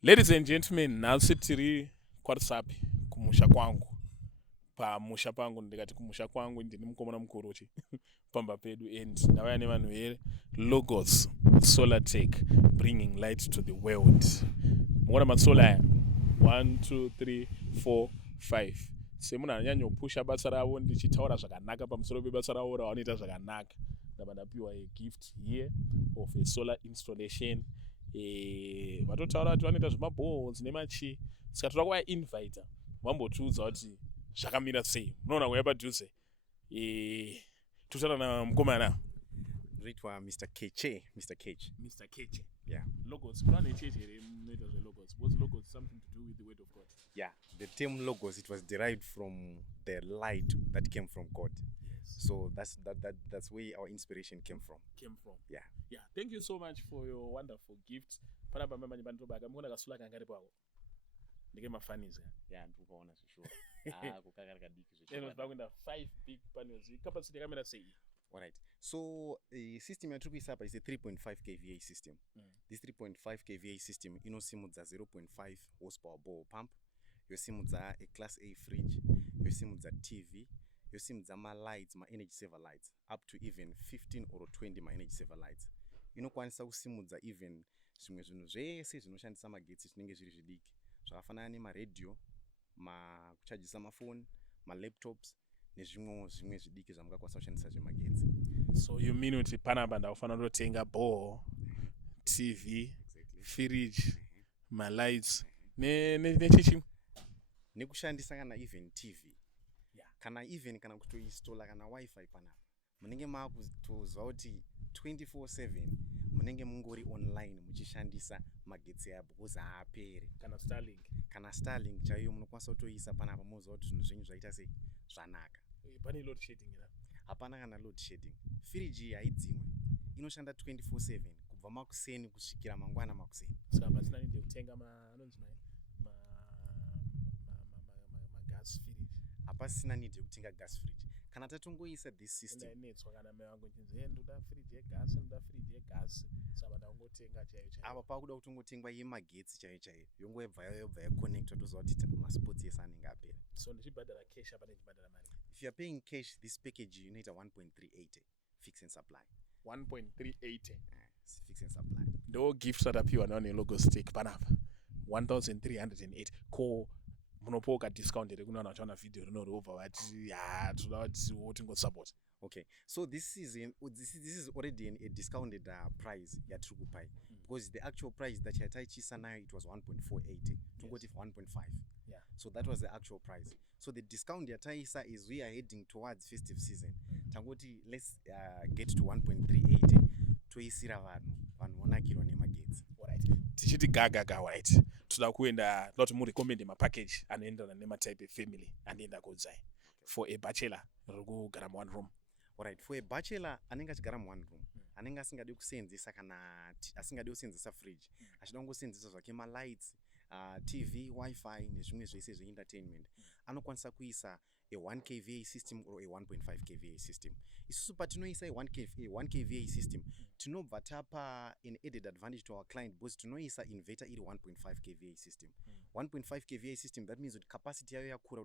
Ladies and gentlemen, nhasi tiri kwaRusapi kumusha kwangu. Pamusha pangu ndikati kumusha kwangu ndini mukomana mukuru uchi pamba pedu and ndavaya nevanhu veLogos Solar Tech bringing light to the world. Muona masolar aya 1 2 3 4 5 semunhu anonyanyopusha basa ravo ndichitaura zvakanaka pamusoro pebasa ravo ravanoita zvakanaka. Ndava ndapiwa a gift here of a solar installation. Vatotaura kuti vanoita zvemabones nemachi saka toda kuvainvita vambotiudza kuti zvakamira sei. Munoona kuya padhuze tutaura namukomana Reitwa Mr. Keche. Yeah. Logos munoona icheche here munoita zvelogos because logos is something to do with the word of God. Yeah. The term logos, it was derived from the light that came from God. Yes. So that's where our inspiration came from. Yeah. Yeah. Thank you so much for your wonderful gift. Panapa mama nyibandobaka muona kasula kangari pako. Ndike mafaniza. Yeah, ndikuona sure. Kukakara kadiki zvecho. Eno tavakuenda 5 big panels. Capacity yakamira sei? All right. So the system yatiri kuisa apa is a 3.5 kVA system. This 3.5 kVA system inosimudza 0.5 horsepower bore pump, yosimudza a class A fridge, yosimudza TV, yosimudza lights, energy saver lights, up to even 15 or 20 energy saver lights. Inokwanisa kusimudza even zvimwe zvinhu zvese zvinoshandisa magetsi zvinenge zviri zvidiki zvakafanana nemaredio, kuchajisa mafoni, malaptops nezvimwewo zvimwe zvidiki zvamungakwanisa kushandisa zvemagetsi. So you mean kuti panapa ndakufanira kutenga ball, TV, fridge, lights nechichi nekushandisa kana even TV. Yeah. Kana kutoinstalla kana wifi panapa munenge makutoziva kuti 24/7 munenge mungori online muchishandisa magetsi aya because haaperi. Kana Starlink chaiyo munokwanisa kutoisa panapa moziva kuti zvinhu zvenyu zvaita sei zvanaka. Pane load shedding ira? Hapana kana load shedding. Fridge iyi haidzimwe, inoshanda 24/7 kubva makuseni kusvikira mangwana makuseni. Saka pasina need kutenga gas fridge. Hapasina need yekutenga gas fridge. Kana tatongoisa this system. Ndainetswa kana mai vangu ndinzi ndoda fridge yegas, saka ndakungotenga chaiyo. Apa pakuda kutongotengwa yemagetsi chaiyo yongobva yaconnectwa toziva kuti masports ese anenge apera. So ndichibhadhara cash apa ndichibhadhara mari? If you are paying cash, this package unoita 1.380 fix and supply. 1.380 fix and supply. Ndo gift atapiwa nawo neLogos Tech panapa 1308 ko munopoka discount here kuna vachaona video rinobva vati toda kuti wotingosupport. Okay, so this is already a discounted price yatiri kupai because the actual price that yataichisa nayo it was 1.480 tongoti 1.5. Yeah. So that was the actual price. So the discount yataisa is we are heading towards festive season. Tangoti let's get to 1.380 toisira vanhu vonakirwa nemagetsi. Alright. Tichiti gaga alright. Toda kuenda not mu recommend mapackage anoendana nematype efamily anoenda kudzai for a bachelor rokugara mu one room. Alright, for a bachelor anenge achigara mu one room anenge asingadi kusenzesa kana asingadi kusenzesa fridge achida kungosenzesa zvake lights, TV, wifi nezvimwe zvese zveentertainment anokwanisa kuisa a 1 kVA system or a 1.5 kVA system. Isusu patinoisa a 1 kVA system tinobva tapa an added advantage to our client because tinoisa inverter iri 1.5 kVA system. 1.5 kVA system, that means that capacity yayo yakura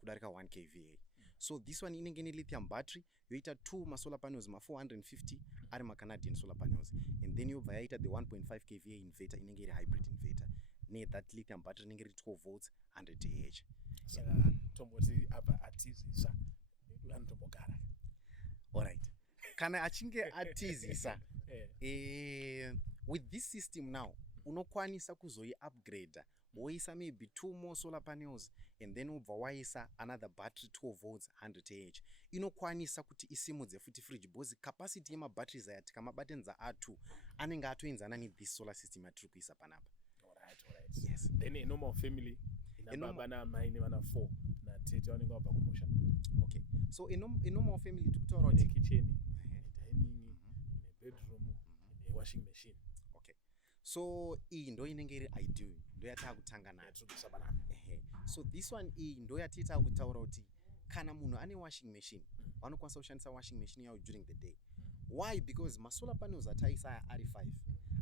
kudarika 1 kVA. So this one inenge ne lithium battery yoita 2 masolar panels 450 ari Canadian solar panels, and then yobva yaita the 1.5 kVA inverter inenge iri hybrid inverter that lithium battery inenge iri 12 volts 100 Ah. Saka tomboti apa atizisa anotombogara. Alright. Kana achinge atizisa with this system now unokwanisa kuzoi upgrade woisa maybe 2 more solar panels and then ubva waisa another battery 12 volts 100 Ah. Inokwanisa kuti isimudze futi fridge because capacity yemabatteries aya tikamabatenza a2 anenge atoenzana this solar system yatiri kuisa panapa. Alright. Yes. Then a normal family baba namai nevana 4 natete vanenge vabva kumusha. Okay, so a normal family tikutaura kuti kitchen, dining, bedroom, washing machine. Okay, so iyi ndo inenge iri ideal, ndo yatakutanga nayo. So this one iyi ndo yatiita kutaura kuti kana munhu ane washing machine vanokwanisa kushandisa washing machine yawo during the day. Why? Because masolar panels ataisa ari 5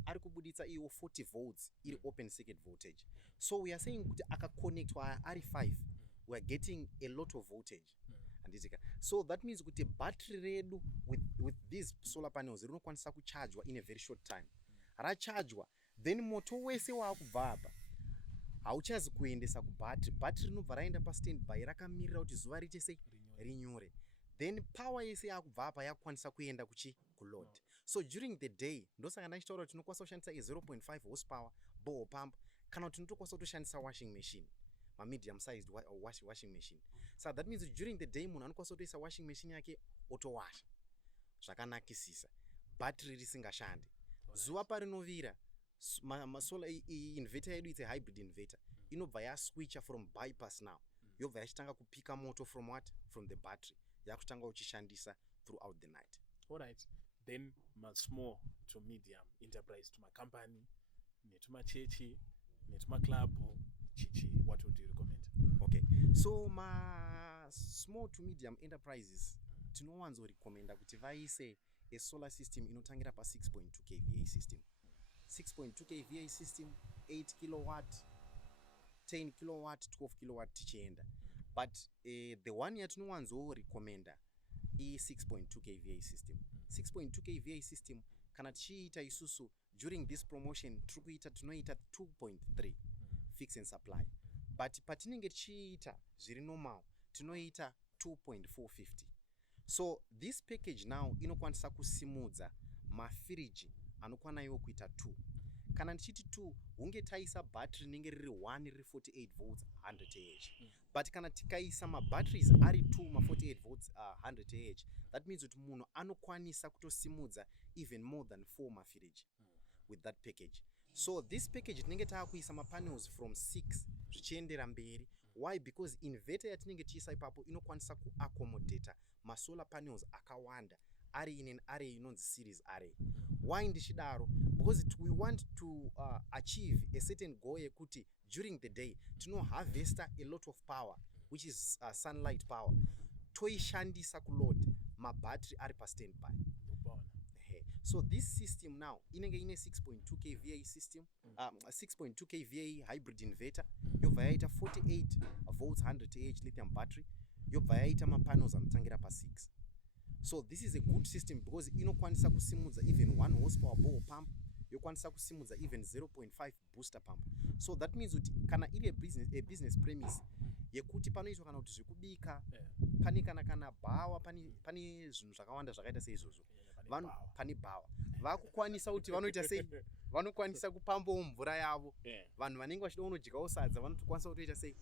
ari kubuditsa iwo 40 volts iri open circuit voltage. So we are saying kuti akaconnectwa ari 5 we are getting a lot of voltage. So that means kuti battery redu with these solar panels rinokwanisa kuchargewa in a very short time. Rachargewa then moto wese waakubva apa hauchazi kuendesa kubattery. Battery rinobva raenda pastandby rakamirira kuti zuva riite sei rinyore. Then power yese yaakubva apa yakukwanisa kuenda kuload. So during the day ndosaka ndachitaura kuti tinokwanisa kushandisa 0.5 horsepower bore pump kana kuti tinotokwanisa kutoshandisa washing machine, medium sized washing machine. So that means during the day munhu anokwanisa kutoisa washing machine yake otowasha zvakanakisisa battery risingashande. Zuva parinovira solar inverter yedu it's a hybrid inverter inobva yaswitcha from bypass now yobva yachitanga kupika moto from what, from the battery yakutanga uchishandisa throughout the night. Alright, then small to medium enterprise to my company netuma chechi netuma club chichi, what would you recommend? Okay, so small to medium enterprises tinowanzo recommenda kuti vaise a solar system inotangira pa 6.2 kVA system. 6.2 kVA system, 8 kilowatt, 10 kilowatt, 12 kilowatt tichienda. But the one yatinowanzo recommenda i 6.2 kVA system. 6.2 kVA system kana tichiita isusu during this promotion tinoita 2.3 fix and supply. But patinenge tichiita zviri normal tinoita 2.450. So this package now inokwanisa kusimudza mafiriji anokwana iwo kuita 2. Kana ndichiti 2 hunge taisa battery rinenge riri 1 riri 48 volts 100 Ah. But kana tikaisa mabatteries ari 2 48 volts 100 Ah, that means kuti munhu anokwanisa kutosimudza even more than 4 mafiriji with that package. So this package tinenge taakuisa mapanels from 6 zvichiendera mberi. Why? Because inverter yatinenge tiisa ipapo inokwanisa kuaccommodata masolar panels akawanda ari in an array inonzi series array. Why ndichidaro? Because we want to achieve a certain goal yekuti during the day tinoharvesta a lot of power which is sunlight power toishandisa kuload mabattery ari pastandby. So this system now inenge ine 6.2 kVA system, 6.2 kVA hybrid inverter yobva yaita 48 volts 100 Ah lithium battery yobva yaita mapanels anotangira pa 6. So this is a good system because inokwanisa kusimudza even 1 horsepower bore pump, yokwanisa kusimudza even 0.5 booster pump. So that means kuti kana iri a business premise yekuti panoitwa kana kuti zvekubika pani kana bhawa pani zvinhu zvakawanda zvakaita seizvozvo vanhu pani bhawa vakukwanisa kuti vanoita sei vanokwanisa kupambawo mvura yavo. Vanhu vanenge vachida kunodyawo sadza vanotokwanisa kutoita sei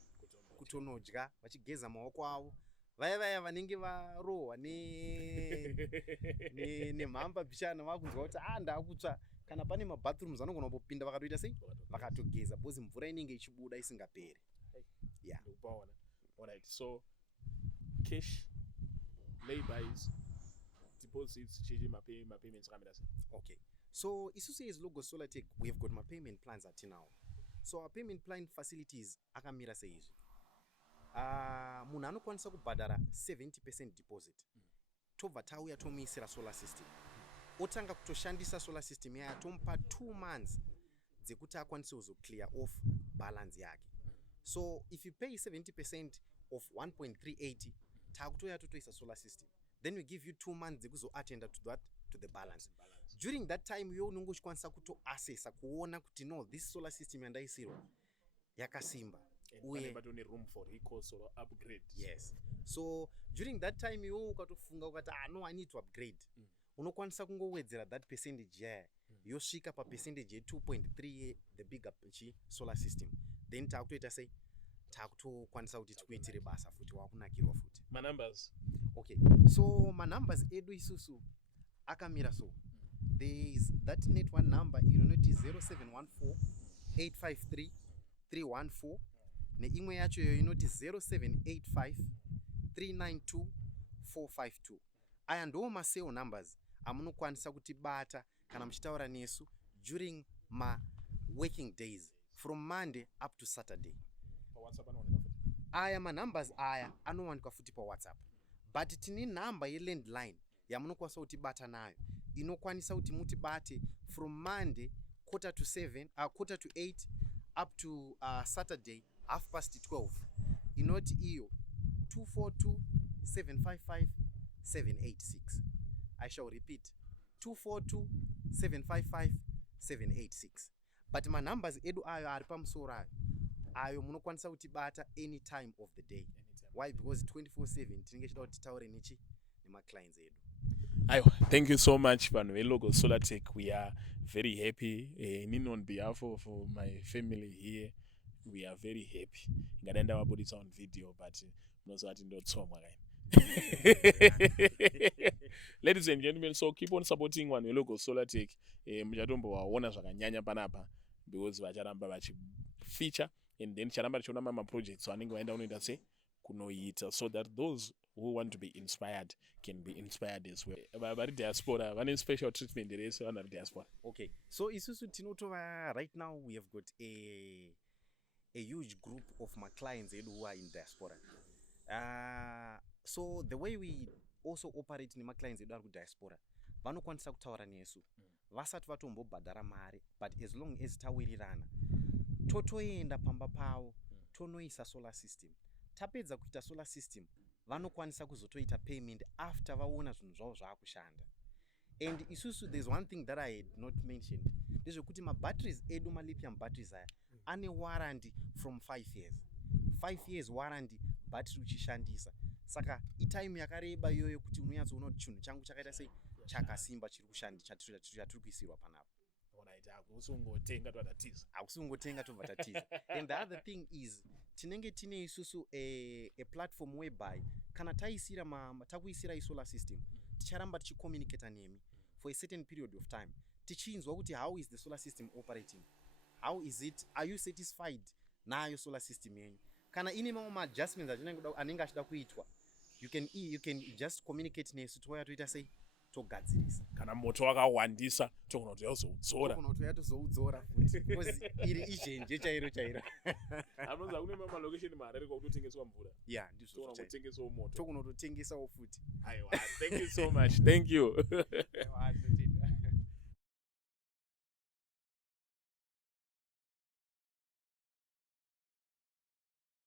kutonodya vachigeza maoko avo. Vaya vanenge varohwa nemhamba bhichana vakunzwa kuti ndakutsva kana pane mabathrooms vanogona kupinda vakatoita sei vakatogeza because mvura inenge ichibuda isingaperi. Yeah. Alright, so cash, laybys, deposits, chichi payments kamera sei? Okay, so isusu as Logo Solar Tech we have got my payment plans at now. So our payment plan facilities akamira seizvi. Munhu anokwanisa kubhadhara 70% deposit tobva tauya tomuisira solar system otanga kutoshandisa solar system yaya tomupa 2 months dzekuti akwanise kuzoclear off balance yake. So if you pay 70% of 1.380 takutoya totoisa solar system, then we give you 2 months dzekuzoattenda to the balance. During that time you unenge uchikwanisa kutoassessa kuona kuti no, this solar system yandaisirwa yakasimba uye but only room for recourse or upgrade. Yes. So during that time you ukatofunga ukati no, I need to upgrade, unokwanisa kungowedzera that percentage yaya yosvika pa percentage ye 2.3 the bigger solar system, then takutoita sei takutokwanisa kuti tikuitire basa futi wakunakirwa futi. My numbers. Okay, so my numbers edu isusu akamira so there is that net one number inoti 0714 853 314 neimwe yacho yo inoti 0785 392 452. Aya ndo maseo numbers amunokwanisa kutibata kana muchitaura nesu during my working days from Monday up to Saturday. WhatsApp anowanika futi. Aya numbers aya anowanika futi pa WhatsApp. But tini number ye landline yamunokwanisa kutibata nayo inokwanisa kuti mutibate from Monday quarter to 8 up to Saturday 12:30. Inoti iyo 242-755-786. I shall repeat, 242-755-786. But my numbers edu ayo ari pamusoro ayo munokwanisa kutibata any time of the day. Why? Because 24/7 tinenge chida kuti taure nema clients edu. Ayo, thank you so much vanhu veLogo Solar Tech. We are very happy. On behalf of my family here, we are very happy. Ngadaenda wabudisa on video, but munozvati ndotsomwa kaini. Ladies and gentlemen, so keep on supporting vanhu veLogo Solar Tech. Muchatombovaona zvakanyanya panapa because vacharamba vachifeature, and then charamba tichiona mama projects vanenge vaenda kunoita sei kunoita, so that those who want to be inspired can be inspired as well. Vari diaspora vane special treatment rese vanhu vari diaspora. Okay, so isusu tinotova right now we have got a huge group of my clients who are in diaspora. So the way we also operate nema clients edu ari diaspora, vanokwanisa kutaura nesu vasati vatombobhadhara mari, but as long as tawirirana totoenda pamba pavo tonoisa solar system. Tapedza kuita solar system, vanokwanisa kuzotoita payment after vaona zvinhu zvavo zvaakushanda. And isusu there's one thing that I had not mentioned, ndezvekuti mabatteries edu lithium batteries aya ane warranty from 5 years. 5 years warranty battery uchishandisa. Saka itime yakareba iyoyo kuti unonyatsoona kuti chinhu changu chakaita sei chakasimba chiri kushanda chatiri kuisirwa panapa. Akusungotenga tobva tatiza. And the other thing is tinenge tine isusu a platform whereby kana takuisira solar system ticharamba tichicommunicate nemi for a certain period of time tichinzwa kuti how is the solar system operating, how is it, are you satisfied nayo solar system yenyu. Kana ine mamwe adjustments anenge achida kuitwa, you can just communicate nesu touya toita sei togadzirisa. Kana moto wakawandisa togona tozoudzora futi because iri izhenje chairo. Anoza kune mama location marari kokutotengeswa mvura. Yeah, ndizvo kutotengeswa moto. Togona kutotengesawo futi. Aiwa, thank you so much. Thank you.